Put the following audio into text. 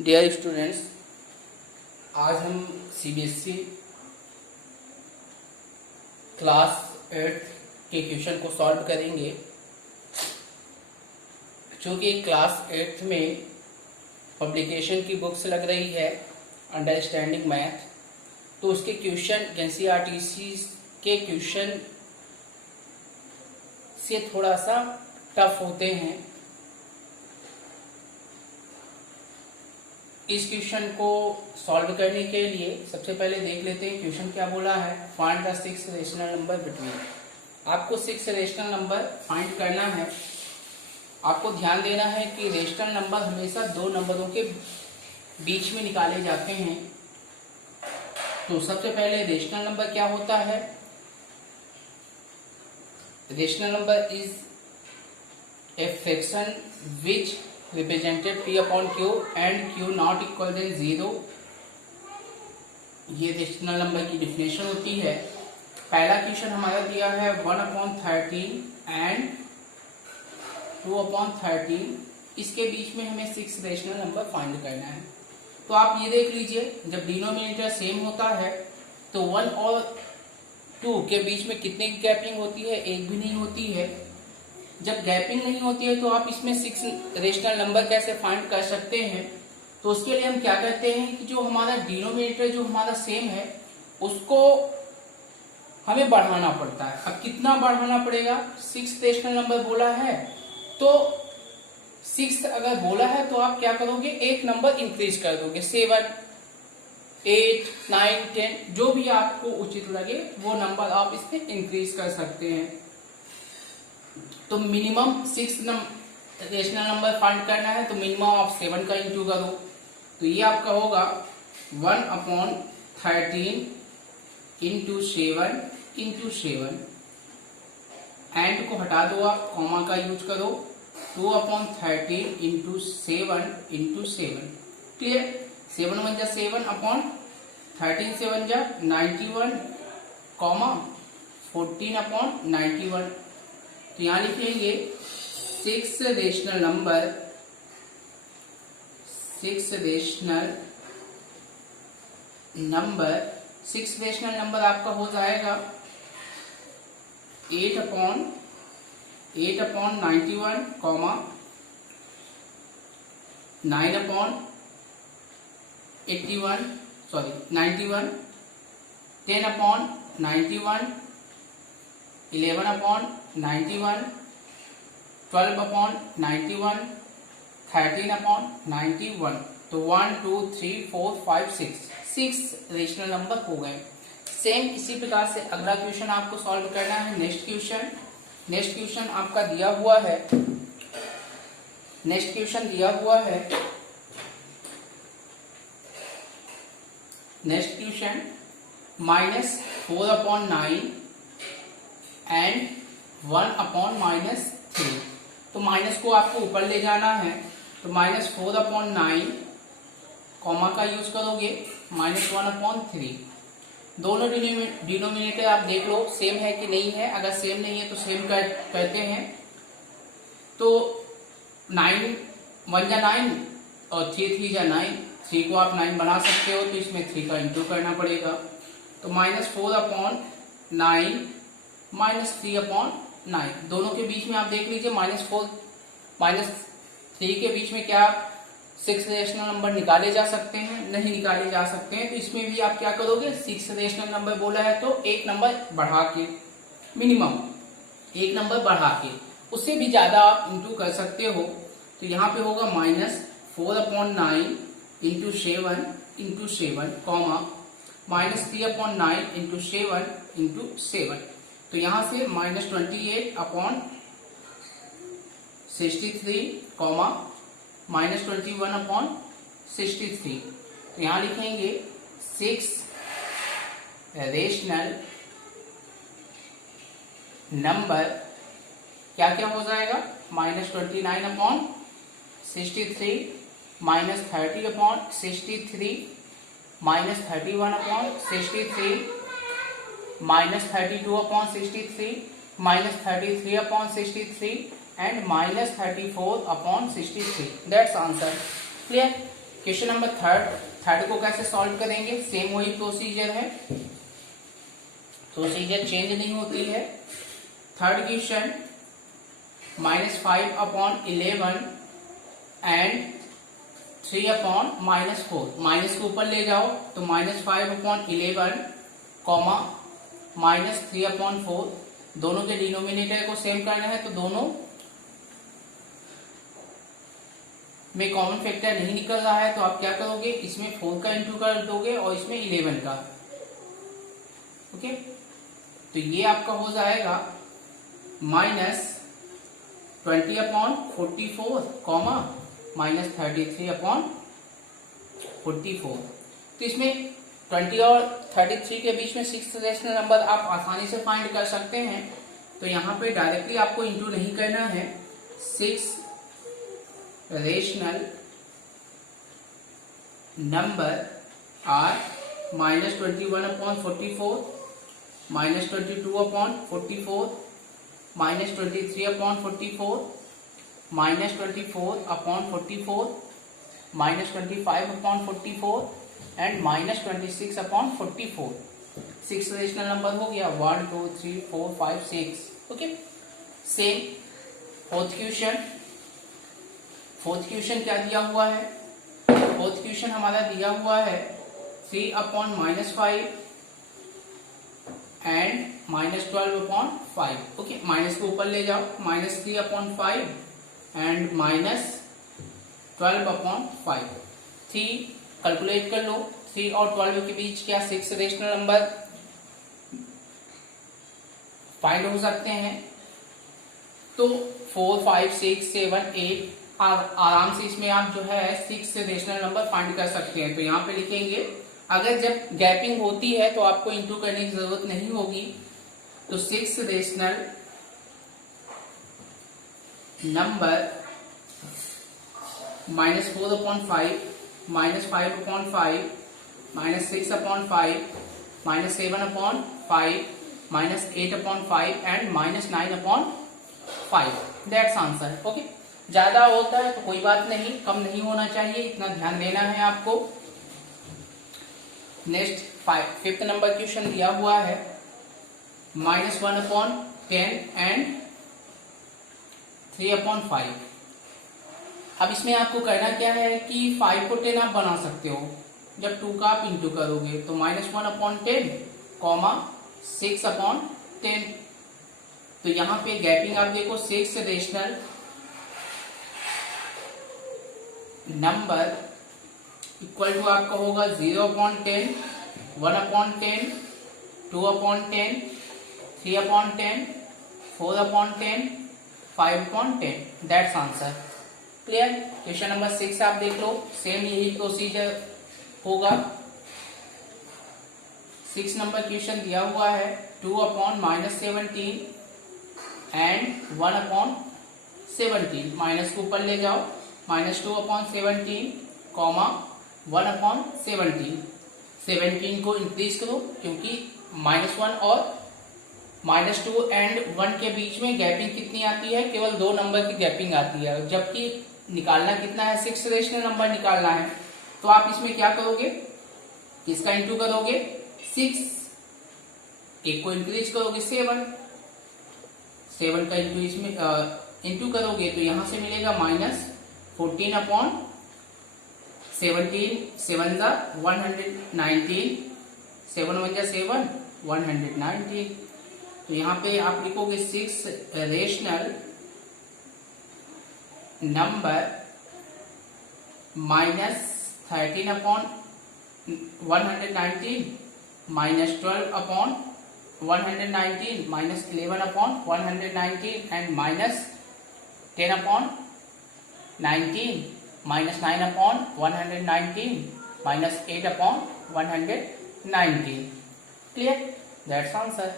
Dear students, आज हम CBSE class 8 के क्वेश्चन को सॉल्व करेंगे। चूँकि क्लास 8 में पब्लिकेशन की बुक्स लग रही है अंडरस्टैंडिंग मैथ, तो उसके क्वेश्चन एनसीईआरटी के क्वेश्चन से थोड़ा सा टफ होते हैं। इस क्वेश्चन को सॉल्व करने के लिए सबसे पहले देख लेते हैं क्वेश्चन क्या बोला है। Find the 6 rational number between. आपको 6 रेशनल नंबर फाइंड करना है। आपको ध्यान देना है कि रेशनल नंबर हमेशा दो नंबरों के बीच में निकाले जाते हैं। तो सबसे पहले रेशनल नंबर क्या होता है? Rational number is a fraction which represented p upon q and q not equal than 0। ये रेशनल नंबर की डिफिनेशन होती है। पहला क्वेश्चन हमारा दिया है 1/13 एंड 2/13। इसके बीच में हमें 6 रेशनल नंबर फाइंड करना है। तो आप ये देख लीजिए, जब डिनोमिनेटर सेम होता है तो 1 और 2 के बीच में कितने की गैपिंग होती है? एक भी नहीं होती है। जब गैपिंग नहीं होती है तो आप इसमें 6 रेशनल नंबर कैसे फाइंड कर सकते हैं? तो उसके लिए हम क्या करते हैं कि जो हमारा डिनोमिनेटर जो हमारा सेम है उसको हमें बढ़ाना पड़ता है। अब कितना बढ़ाना पड़ेगा? 6 रेशनल नंबर बोला है तो 6 अगर बोला है तो आप क्या करोगे? एक नंबर इंक्रीज कर दोगे। 7, 8, 9, 10 जो भी आपको उचित लगे वो नंबर आप इसमें इंक्रीज कर सकते हैं। तो मिनिमम 6 रेशनल नंबर फाइंड करना है तो मिनिमम आप 7 का इंटू करो। तो ये आपका होगा 1/13 इंटू 7 इंटू 7। एंड को हटा दो, आप कॉमा का यूज करो। 2/13 इंटू 7 इंटू 7। क्लियर? 7 1 जा 7 अपॉन 13 से 1 जा 91 कॉमा 14/91। तो यहां लिखेंगे 6 रेशनल नंबर 6 रेशनल नंबर आपका हो जाएगा 8/91 कॉमा 9/81 सॉरी 91 10/91 11/91 12/91 13/91। तो 1 2 3 4 5 6 रेशनल नंबर हो गए। सेम इसी प्रकार से अगला क्वेश्चन आपको सॉल्व करना है। नेक्स्ट क्वेश्चन आपका दिया हुआ है। Next question -4/9 and 1/-3। तो माइनस को आपको ऊपर ले जाना है तो -4/9 कॉमा का यूज करोगे -1/3। दोनों डिनोमिनेटर आप देख लो सेम है कि नहीं है। अगर सेम नहीं है तो सेम करते हैं। तो 9 1 जा 9 और 3 3 जा 9। 3 को आप 9 बना सकते हो तो इसमें 3 का इंटू करना पड़ेगा। तो -4/9 -3/9। दोनों के बीच में आप देख लीजिए -4 -3 के बीच में क्या 6 रेशनल नंबर निकाले जा सकते हैं? नहीं निकाले जा सकते हैं। तो इसमें भी आप क्या करोगे? 6 रेशनल नंबर बोला है तो एक नंबर बढ़ा के, मिनिमम एक नंबर बढ़ा के, उससे भी ज्यादा आप इंटू कर सकते हो। तो यहाँ पे होगा -4/9 into 7 into 7 comma -3/9 into 7 into 7। तो यहां से -28/63 कॉमा -21/63। तो यहां लिखेंगे 6 रेशनल नंबर क्या क्या हो जाएगा? -29/63 -30/63 -31/63 -32/63 -33/63 and -34/63। That's answer. Clear? Question number third को कैसे सॉल्व करेंगे, सेम वही प्रोसीजर है, प्रोसीजर चेंज नहीं होती है। थर्ड क्वेश्चन -5/11 एंड 3/-4, माइनस को ऊपर ले जाओ तो -5/11 कॉमा -3/4, दोनों के डिनोमिनेटर को सेम करना है तो दोनों में कॉमन फैक्टर नहीं निकल रहा है तो आप क्या करोगे, इसमें 4 का इंटू कर दोगे और इसमें 11 का। ओके, तो ये आपका हो जाएगा -20/44 कॉमा -33/44। तो इसमें 20 और 33 के बीच में 6 रेशनल नंबर आप आसानी से फाइंड कर सकते हैं। तो यहाँ पे डायरेक्टली आपको इंटू नहीं करना है, 6 rational number are -21/44, -22/44, -23/44, -24/44, -25/44 and -26/44। 6 rational number हो गया, 1 2 3 4 5 6। ओके, सेम फोर्थ क्वेश्चन क्या दिया हुआ है, फोर्थ क्वेश्चन हमारा दिया हुआ है 3/-5 एंड -12/5। ओके, माइनस को ऊपर ले जाओ, -3/5 एंड -12/5। 3 कैलकुलेट कर लो, 3 और 12 के बीच क्या 6 रेशनल नंबर फाइंड हो सकते हैं। तो 4 5 6 7 8 आराम से इसमें आप जो है 6 रेशनल नंबर फाइंड कर सकते हैं। तो यहाँ पे लिखेंगे, अगर जब गैपिंग होती है तो आपको इंटू करने की जरूरत नहीं होगी। तो 6 rational number -4/5, -5/5, -6/5, -7/5, -8/5 and -9/5। That's answer. Okay, ज्यादा होता है तो कोई बात नहीं, कम नहीं होना चाहिए, इतना ध्यान देना है आपको। नेक्स्ट 5th नंबर क्वेश्चन दिया हुआ है -1/10 एंड 3/5। अब इसमें आपको करना क्या है कि 5 को 10 आप बना सकते हो जब 2 का आप इंटू करोगे। तो -1/10 कॉमा 6/10। तो यहाँ पे गैपिंग आप देखो, 6 रेशनल नंबर इक्वल टू आपका होगा 0/10, 1/10, 2/10, 3/10, 4/10, 5/10। That's answer. Clear. Question number 6 आप देख लो, सेम यही प्रोसीजर होगा। 6 नंबर क्वेश्चन दिया हुआ है 2/-17 एंड 1/17। माइनस को ऊपर ले जाओ, -2/17 कॉमा 1/17। 17 को इंक्रीज करो क्योंकि -1 और -2 एंड 1 के बीच में गैपिंग कितनी आती है, केवल 2 नंबर की गैपिंग आती है। जबकि निकालना कितना है, 6 रेशनल नंबर निकालना है। तो आप इसमें क्या करोगे, किसका इंटू करोगे, 6, एक को इंक्रीज करोगे 7 का इंटू इसमें इंटू करोगे तो यहां से मिलेगा -14/17, 7 × 119, 7 × 7 119। तो यहाँ पे आप लिखोगे 6 rational number -13/119, -12/119, -11/119 and -10/19, -9/119, -8/119। Clear. That's answer.